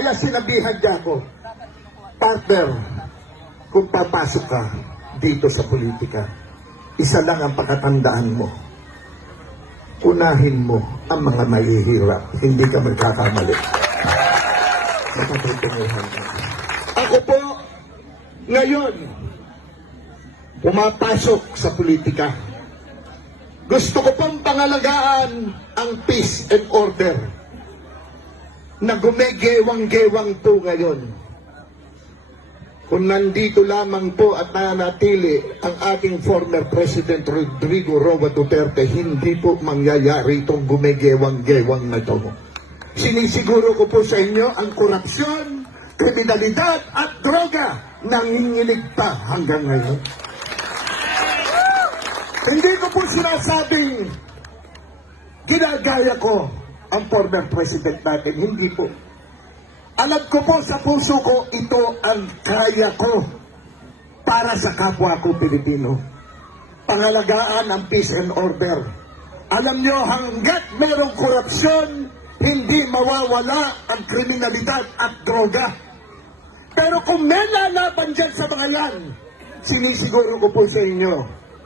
Kaya sinabihan niya ako, partner, kung papasok ka dito sa politika, isa lang ang pakatandaan mo. Unahin mo ang mga mahihirap. Hindi ka magkakamali. Matutunguhan ka. Ako po, ngayon, pumapasok sa politika. Gusto ko pong pangalagaan ang peace and order na gumegewang-gewang po ngayon. Kung nandito lamang po at nanatili ang ating former President Rodrigo Roa Duterte, hindi po mangyayari itong gumegewang-gewang na ito. Sinisiguro ko po sa inyo ang korupsyon, kriminalidad at droga nanginginig pa hanggang ngayon. Hindi ko po sinasabing ginagaya ko ang former president natin. Hindi po. Alam ko po sa puso ko, ito ang kaya ko para sa kapwa ko Pilipino. Pangalagaan ang peace and order. Alam nyo, hanggat merong korupsyon, hindi mawawala ang kriminalidad at droga. Pero kung may lalaban dyan sa mga yan, sinisiguro ko po sa inyo,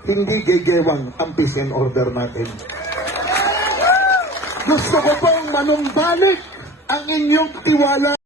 hindi gegewang ang peace and order natin. Gusto ko pong manumbalik ang inyong tiwala